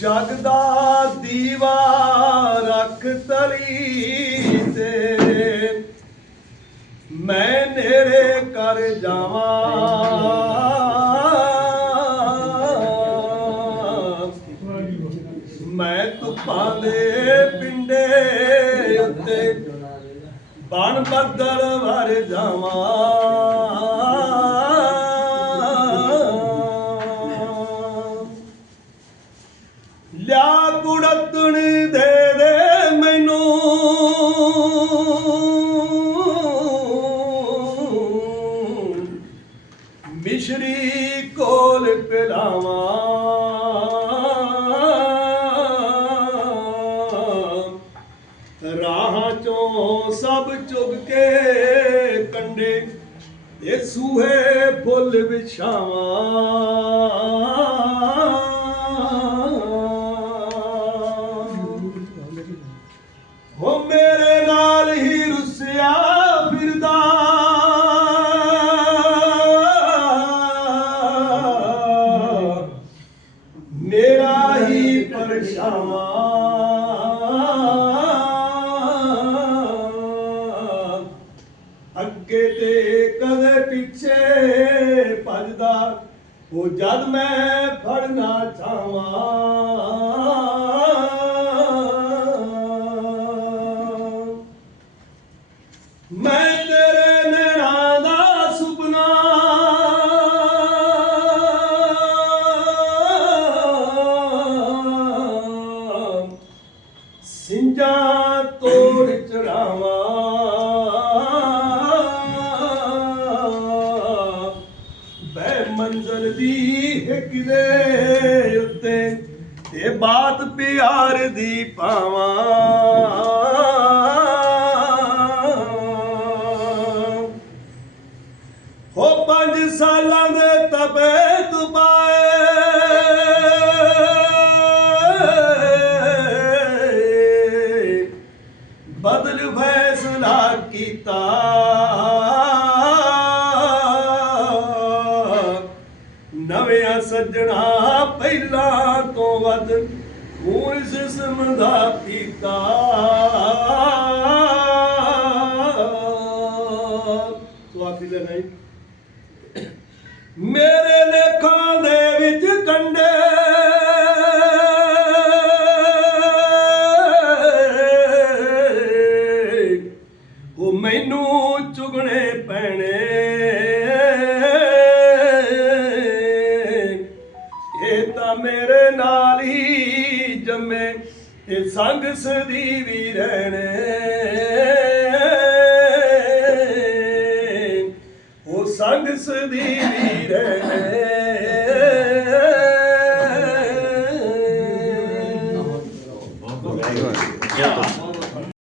ਜਗ ਦਾ ਦੀਵਾ ਰੱਖ ਤਲੀ ਤੇ। ਮੈਂ ਨੇੜੇ ਕਰ ਜਾਵਾਂ। ਮੈਂ ਧੁੱਪਾਂ ਦੇ ਪਿੰਡੇ ਉੱਤੇ ਬਣ ਬੱਦਲ ਵਰ ਜਾਵਾਂ। ਮਿਸ਼ਰੀ ਕੋਲ ਪਿਲਾਵਾਂ। ਰਾਹਾਂ ਚੋਂ ਸਭ ਚੁਗ ਕੇ ਕੰਡੇ ਇਹ ਸੂਹੇ ਫੁੱਲ ਵਿਛਾਵਾਂ। ਪਰਛਾਵਾਂ ਅੱਗੇ ਤੇ ਕਦੇ ਪਿੱਛੇ ਭੱਜਦਾ ਉਹ ਜਦ ਮੈਂ ਫੜਨਾ ਚਾਹਾਂ ਮੰਜ਼ਲ ਦੀ ਕਿਲੇ ਉੱਤੇ ਤੇ ਬਾਤ ਪਿਆਰ ਦੀ ਪਾਵਾਂ ਹੋ ਪੰਜ ਸਾਲਾਂ ਦੇ ਤਪੇ ਤੁਪਾਏ ਸੱਜਣਾ ਪਹਿਲਾਂ ਤੋਂ ਵੱਧ ਖੂਨ ਜਿਸਮ ਦਾ ਪੀਤਾ। ਜੰਮੇ ਇਹ ਸੰਗ ਸਦੀ ਵੀ ਰਹਿਣੇ। ਉਹ ਸੰਗ ਸਦੀ